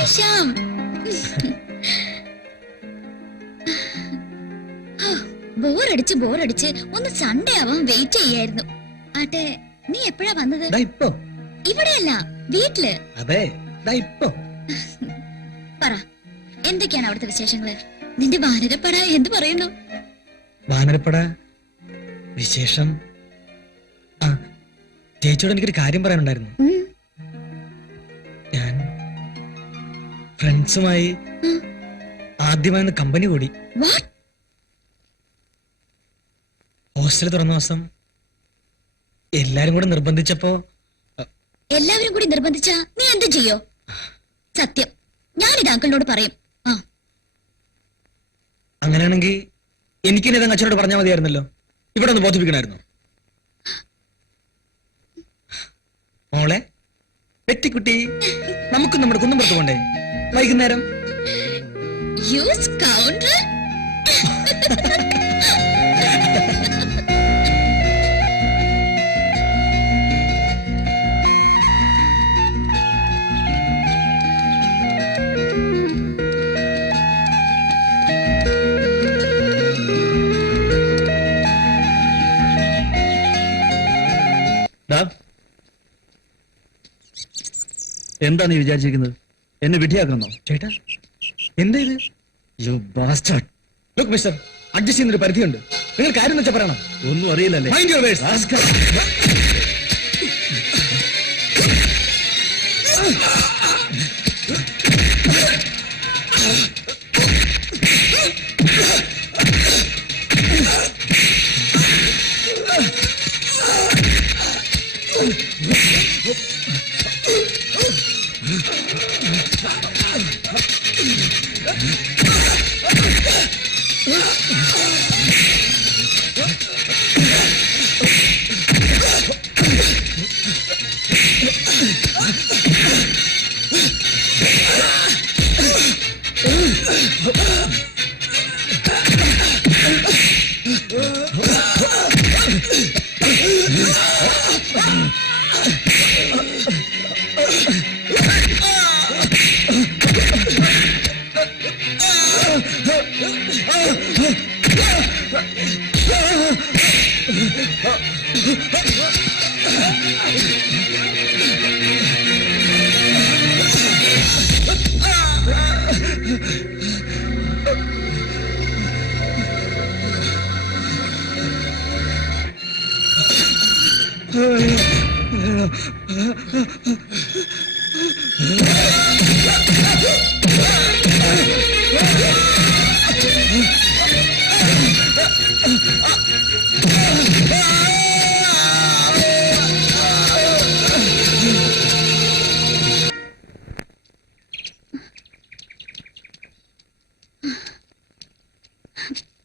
Hi Shyam. ബോറടിച്ച് ഒന്ന് Sunday ആവാൻ wait ചെയ്യായിരുന്നു. ആട്ടെ, നീ എപ്പോഴാ വന്നത്? ഇവിടെയല്ല, വീട്ടില്. അതെ, പറ, എന്തൊക്കെയാണ് അവിടുത്തെ വിശേഷങ്ങള്? നിന്റെ വാനരപ്പട എന്ത് പറയുന്നു? വാനരപ്പട വിശേഷം? ചേച്ചിയോട് എനിക്കൊരു കാര്യം പറയാനുണ്ടായിരുന്നു. ഞാൻ ഫ്രണ്ട്സുമായി ആദ്യമായി കമ്പനി കൂടി. ഹോസ്റ്റൽ തുറന്ന ദിവസം എല്ലാരും കൂടെ നിർബന്ധിച്ചപ്പോ. എല്ലാവരും കൂടി നിർബന്ധിച്ചാ നീ എന്ത് ചെയ്യോ? സത്യം, ഞാനിത് അങ്കിളിനോട് പറയും. അങ്ങനെയാണെങ്കിൽ എനിക്കിനി ഇതങ്ങ് അച്ഛനോട് പറഞ്ഞാൽ മതിയായിരുന്നല്ലോ. ഇവിടെ ഒന്ന് ബോധിപ്പിക്കണമായിരുന്നു. മോളെ പെറ്റിക്കുട്ടി, നമുക്ക് നമ്മുടെ കുന്നമ്പുറത്ത് പോണ്ടേ വൈകുന്നേരം? എന്താ നീ വിചാരിച്ചിരിക്കുന്നത്? എന്നെ വിധിയാക്കണോ? ചേട്ടാ, എന്താ ഇത്? മിസ്റ്റർ, അഡ്ജസ്റ്റ് ചെയ്യുന്നൊരു പരിധിയുണ്ട്. നിങ്ങൾ കാര്യം വെച്ചാൽ പറയണം. ഒന്നും അറിയില്ലല്ലേ? Mind your words.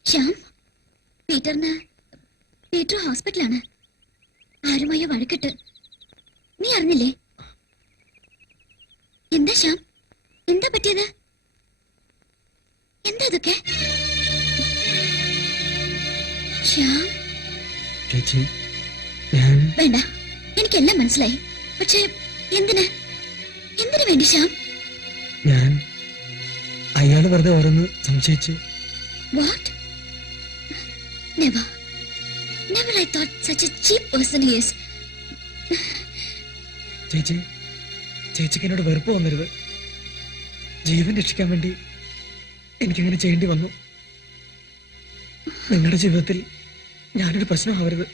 Shyam, Peter ഹോസ്പിറ്റലാണ്. ആരുമായോ വഴക്കിട്ട്. നീ അറിഞ്ഞില്ലേ? എന്താ ശ്യാം, എന്താ പറ്റിയത്? എന്താ ഇതൊക്കെ? ശ്യാം, ചേച്ചി, വേണ്ട, എനിക്കെല്ലാം മനസ്സിലായി. പക്ഷേ എന്തിനു വേണ്ടി ശ്യാം? ഞാൻ അയാള് വെറുതെ ഓരോന്ന് സംശയിച്ച്. What? Never. Never I thought such a cheap person he is. ചേച്ചിക്ക് എന്നോട് വെറുപ്പ് വന്നരുത്. ജീവൻ രക്ഷിക്കാൻ വേണ്ടി എനിക്കങ്ങനെ ചെയ്യേണ്ടി വന്നു. നിങ്ങളുടെ ജീവിതത്തിൽ ഞാനൊരു പ്രശ്നമാവരുത്.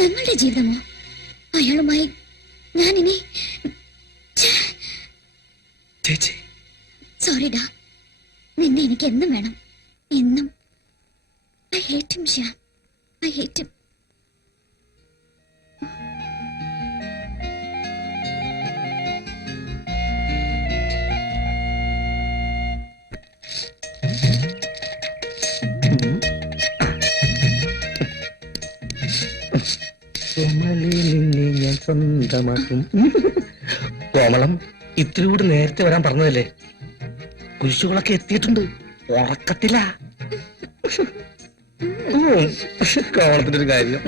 ഞങ്ങളുടെ ജീവിതമോ? അയാളുമായി ഞാനിനി. ചേച്ചി, സോറിഡാ. നിന്നെ എനിക്ക് എന്നും വേണം, എന്നും. I hate him, Shyam. I hate him. ഞാൻ സ്വന്തമാക്കും. കോമളം, ഇത്തിരി കൂടി നേരത്തെ വരാൻ പറഞ്ഞതല്ലേ? കുരിശുകളൊക്കെ എത്തിയിട്ടുണ്ട്. ഉറക്കത്തില്ല. കോമളത്തിന്റെ ഒരു കാര്യം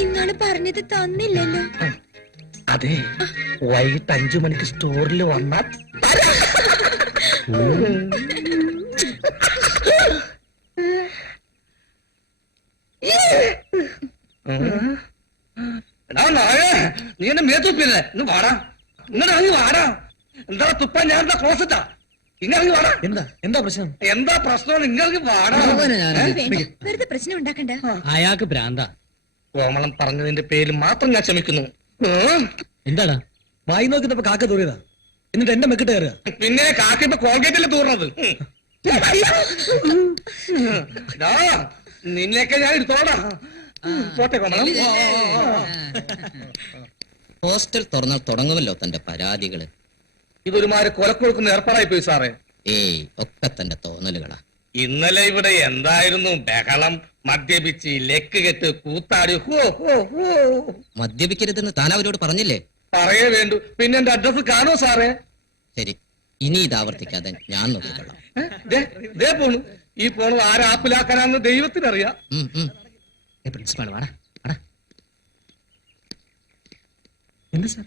ഇന്നാള് പറഞ്ഞത് തന്നില്ലല്ലോ. അതെ, വൈകിട്ട് 5 മണിക്ക് സ്റ്റോറിൽ വന്നാൽ എടാ നാളെ നീ എന്നെ മേത്തുപ്പില്ലേ ഇന്ന് വാടാ ഇങ്ങനെ അങ്ങ് വാടാ എന്താ തുപ്പാൻ ഞാൻ എന്താ ക്ലോസറ്റാ ഇങ്ങനെ വാടാ എന്താ പ്രശ്നം? എന്താ പ്രശ്നം ഇങ്ങനെ വാടാ വേണ്ട വെറുതെ പ്രശ്നം ഉണ്ടാക്കണ്ട. അയാൾക്ക് ഭ്രാന്ത. കോമളം പറഞ്ഞതിന്റെ പേരിൽ മാത്രം ഞാൻ ക്ഷമിക്കുന്നു. എന്താടാ വായി നോക്കിട്ടപ്പോ കാക്ക തൂറിയതാ, എന്നിട്ട് എന്റെ മെക്കിട്ട് കയറുക. പിന്നെ കാക്കിപ്പോ കോൾഗേറ്റിൽ തൂർന്നത്. നിന്നെയൊക്കെ ഞാൻ എടുത്തോടാ. പോട്ടെ കോമളം. ഹോസ്റ്റൽ തുറന്നാൽ തുടങ്ങുമല്ലോ തന്റെ പരാതികള്. ഇതൊരുമാതിരി കൊലക്കൊടുക്കുന്ന ഏർപ്പാടായി പോയി സാറേ. ഏയ് ഒക്കെ തന്റെ തോന്നലുകളാ. ഇന്നലെ ഇവിടെ എന്തായിരുന്നു ബഹളം, മദ്യപിച്ച് ലെക്ക് കെട്ട് കൂത്താടി. ഹോ ഹോ ഹോ മദ്യപിക്കരുതെന്ന് താൻ അവരോട് പറഞ്ഞില്ലേ? പറയേ വേണ്ടു. പിന്നെ എന്റെ അഡ്രസ് കാണോ സാറേ? ശരി, ഇനി ഇത് ആവർത്തിക്കാതെ ഞാൻ നോക്കിക്കൊള്ളാം. ദേ പോണു. ഈ പോണത് ആരാപ്പിലാക്കാനാന്ന് ദൈവത്തിനറിയാം. പ്രിൻസിപ്പാൾ വാടാ വാടാ. എന്ത് സാർ?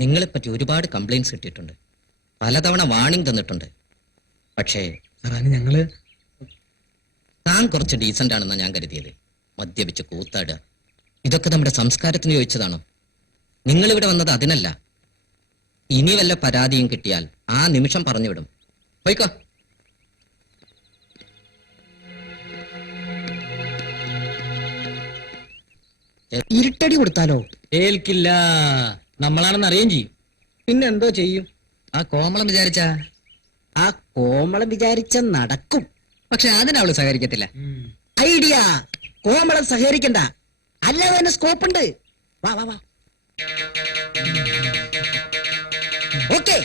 നിങ്ങളെപ്പറ്റി ഒരുപാട് കംപ്ലൈന്റ്സ് കിട്ടിയിട്ടുണ്ട്, പലതവണ വാണിംഗ് തന്നിട്ടുണ്ട്. പക്ഷേ സാർ അതിന് ഞങ്ങള് താൻ കുറച്ച് ഡീസന്റ് ആണെന്നാ ഞാൻ കരുതിയത്. മദ്യപിച്ച് കൂത്താടുക, ഇതൊക്കെ നമ്മുടെ സംസ്കാരത്തിന് യോജിച്ചതാണോ? നിങ്ങളിവിടെ വന്നത് അതിനല്ല. ഇനി വല്ല പരാതിയും കിട്ടിയാൽ ആ നിമിഷം പറഞ്ഞുവിടും. പോയിക്കോ. ഇരുട്ടടി കൊടുത്താലോ? ഏൽക്കില്ല, നമ്മളാണെന്ന് അറിയുകയും ചെയ്യും. പിന്നെന്തോ ചെയ്യും? ആ കോമളം വിചാരിച്ച നടക്കും. പക്ഷെ അതിനവള് സഹകരിക്കത്തില്ല. ഐഡിയ, കോമളം സഹകരിക്കണ്ട, അല്ലാതെ തന്നെ സ്കോപ്പ് ഉണ്ട്. വാ വാ വാ. ഓക്കെ.